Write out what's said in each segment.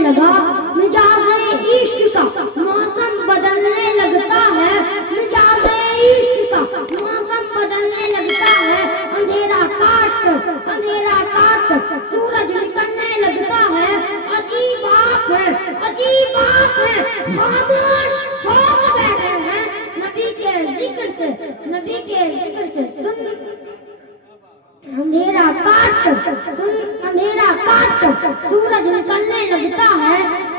लगा, मिजाजे इश्क का मौसम बदलने लगता है, मिजाजे इश्क का मौसम बदलने लगता है। अंधेरा काट सूरज निकलने लगता है। अजीब बात है, अजीब बात है, खामोश होक बैठे हैं नबी के जिक्र से, नबी के जिक्र से सुन। अंधेरा काट कर सूरज निकलने लगता है।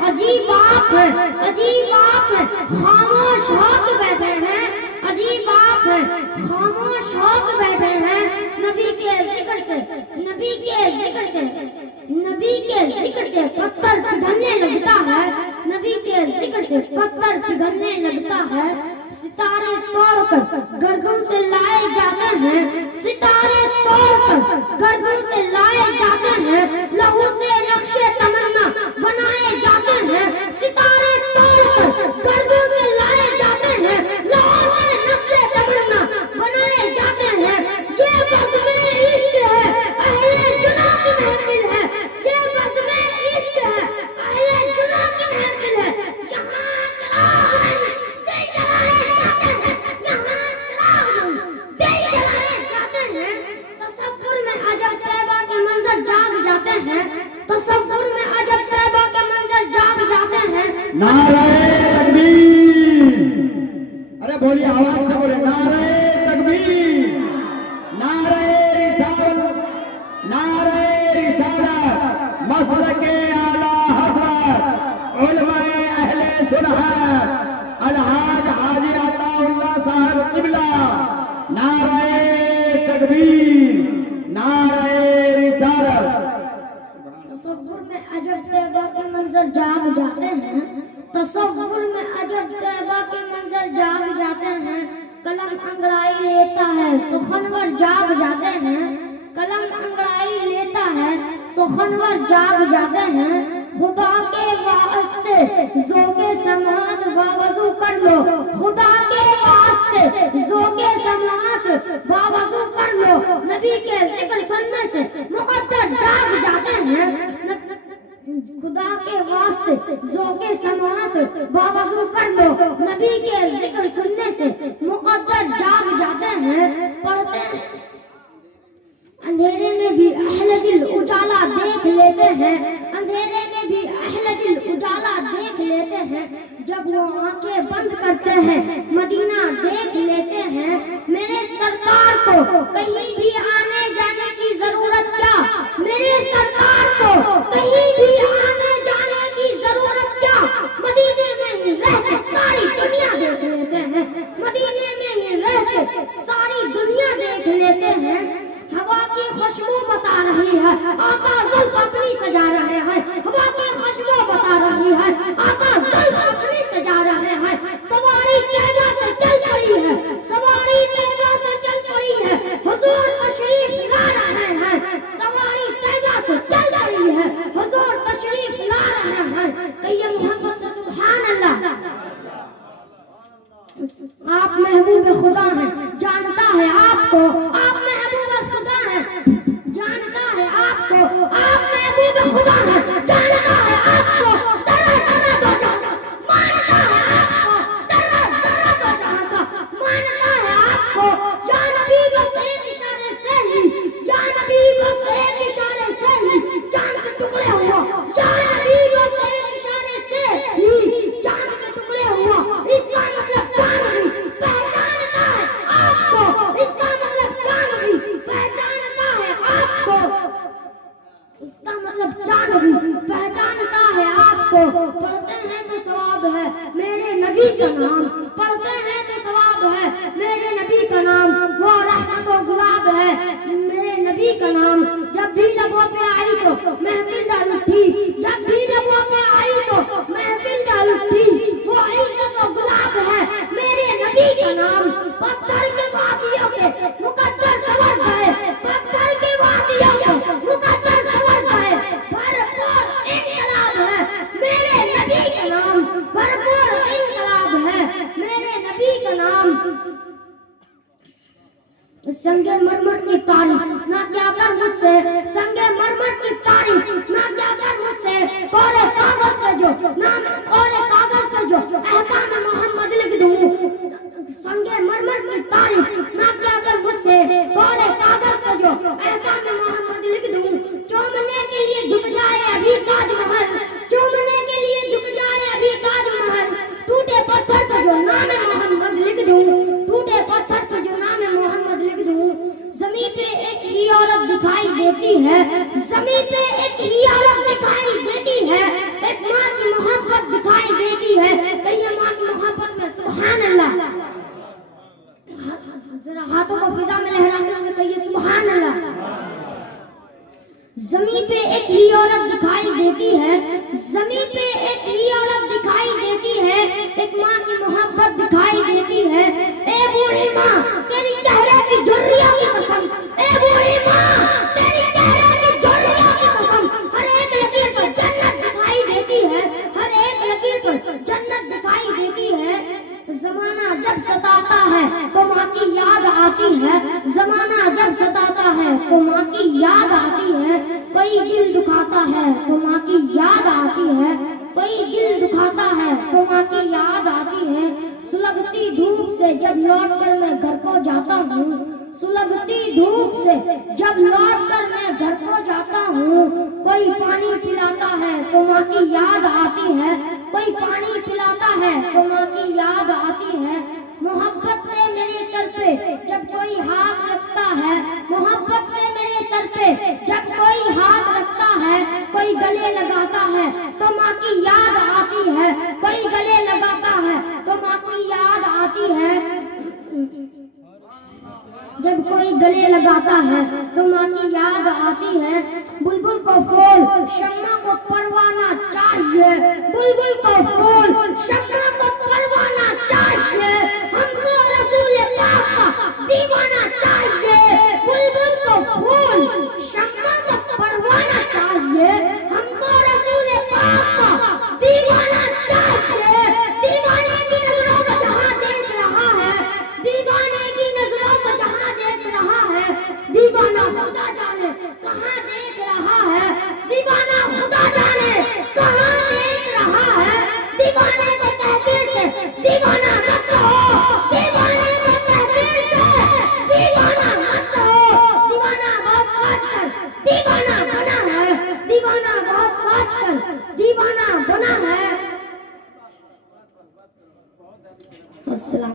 अजीब बात है, अजीब बात है, खामोश होक बैठे हैं। अजीब बात है, खामोश होक बैठे हैं नबी के जिक्र से, नबी के जिक्र से, नबी के जिक्र से पत्थर पिघलने लगता है। नबी के जिक्र से पत्थर पिघलने लगता है। सितारे तोड़कर गर्दन से लाए जाते हैं, सितारे तोड़कर गर्दन से लाए जाते हैं। लहू से नक्शे तमन्ना बनाए जाते हैं। सितारे तोड़कर गर्दन से लाए जाते हैं। लहू से नक्शे तमन्ना बनाए जाते हैं। ये बज़्म इश्क है, अहले जुना की महफिल है। ये बज़्म इश्क है, अहले जुना की महफिल है। यहाँ तसव्वुर में अजब तैबा के मंजर जाग जाते हैं। नारे तकबीर, अरे बोलिए आवाज से बोले, नारे तकबीर, नारे रिसालत, नारे रिसालत, मसलके आला हज़रत उलमाए अहले सुन्नत अलहाज हाजी अताउल्लाह साहब क़िबला। नारे तकबीर, नारे रिसालत। तसव्वुर में अजब तैबा के मंजर जाग जाते हैं। तसव्वुर में अजब तैबा के मंजर जाग जाते हैं। कलम अंगड़ाई लेता है, सुखनवर जाग जाते हैं। कलम अंगड़ाई लेता है, सुखनवर जाग जाते हैं। खुदा के वास्ते ज़ोक़े समात बावज़ू कर लो, खुदा के वास्ते ज़ोक़े समात बावज़ू कर लो। नबी के जिक्र सुनने से मुक़द्दर जाग जाते हैं। खुदा के वास्ते ज़ोक़े समात बावज़ू कर लो। नबी के जिक्र सुनने से मुक़द्दर जाग जाते हैं। पढ़ते हैं अंधेरे में भी अहले दिल उजाला देख लेते हैं। अंधेरे में भी अहले दिल उजाला देख लेते हैं। जब वो आंखें बंद करते हैं मदीना देख लेते हैं। मेरे सरकार को कहीं भी आने जाने की जरूरत क्या, मेरे सरकार को कहीं भी आने जाने की जरूरत क्या। मदीने में ही रह के सारी दुनिया देख लेते हैं। मदीने में ही रह के सारी दुनिया देख लेते हैं। हवा की खुशबू बता रही है, आका ज़ुल्फ़ अपनी सजा रहे हैं। हवा की खुशबू बता रही है, आका ज़ुल्फ़ अपनी सजा रहे हैं। सवारी तैबा से चल पड़ी है, सवारी तैबा से चल पड़ी है। हुजूर तशरीफ ला रहे हैं, सवारी तैबा से चल पड़ी है। हुजूर तशरीफ ला रहे हैं। कहिए मोहब्बत से सुभान अल्लाह। आप महबूब खुदा हैं, जानता है आपको, आप महबूब खुदा हैं, जानता है आपको, आप महबूब खुदा हैं, जानता है आपको। जरा जरा दो जहां मानता है आपको, जरा जरा दो जहां का मानता है आपको। या नबी बस एक इशारे से ही, या नबी बस एक इशारे से ही जान के टुकड़े हुआ। या नबी बस एक इशारे से ही जान के टुकड़े हुआ। इसका मतलब जान भी पहचानता है आपको, इसका मतलब जान भी पहचानता है आपको, इसका मतलब जान भी पहचानता है आपको। पढ़ते हैं तो सवाब है मेरे नबी का नाम, पढ़ते हैं तो सवाब है मेरे नबी का नाम। वो रहमत व गुलाब है मेरे नबी का नाम। जब भी लबों पे आई तो महफिल डाल उठी, जब भी लबों पे आई तो महफिल डाल उठी। वो इज्जत व गुलाब है मेरे नबी का नाम। पत्थर के वादियों के मुकद्दर सवर गए, पत्थर के वादियों के मुकद्दर सवर गए। भरपूर इनकलाब है मेरे नबी का नाम, भरपूर इनकलाब है मेरे नबी का नाम। संगे मरमर की तारीफ ना क्या कर मुझसे, संगे मरमर की तारीफ ना क्या कर मुझसे। कोरे कागज नाम कोरे कागज पर जो अहकाम मोहम्मद लिख दूं, संगे मरमर की तारीफ ना क्या कर मुझसे, कोरे कागज पर जो अहकाम मोहम्मद लिख दूं, चूमने के लिए झुक जाए अभी ताजमहल, चूमने के लिए झुक जाए अभी ताजमहल, टूटे पत्थर पर जो नाम मोहम्मद लिख दूं, टूटे पत्थर पर जो नाम मोहम्मद लिख दूं। ज़मीन पे एक ही औरत दिखाई देती है, ज़मीन पे एक ही औरत दिखाई देती है, एक माँ की मोहब्बत दिखाई देती है। कहिए माँ की मोहब्बत में सुभान अल्लाह। जरा हाथों को फिजा में लहराते हुए कहिए सुभान अल्लाह। ज़मीन पे एक ही औरत दिखाई देती है, ज़मीन पे एक ही औरत दिखाई देती है, एक माँ की मोहब्बत दिखाई देती है। ए बूढ़ी माँ तेरी चेहरे की झुर्रियों की कसम, ए बूढ़ी माँ तेरी चेहरे की झुर्रियों की कसम, हर एक लकीर पर जन्नत दिखाई देती है, हर एक लकीर पर जन्नत दिखाई देती है। ज़माना जब सताता है तो माँ की याद आती है, ज़माना जब सताता है तो माँ की याद आती है। कोई दिल दुखाता है तो माँ की याद आती है, कोई दिल दुखाता है तो माँ की याद आती है। सुलगती धूप से जब लौटकर मैं घर को जाता हूँ, सुलगती धूप से जब लौटकर मैं घर को जाता हूँ, कोई पानी पिलाता है तो माँ की याद आती है, कोई पानी पिलाता है तो माँ की याद आती है। मोहब्बत से मेरे सर पे जब कोई हाथ रखता है, मोहब्बत से मेरे सर पे जब कोई हाथ रखता है, कोई गले लगाता है तो माँ की याद आती है, कोई गले लगाता है तो माँ की याद आती है। जब कोई गले लगाता है तो माँ की याद आती है। बुलबुल को फूल शम्मा को परवाना चाहिए, बुलबुल को फूल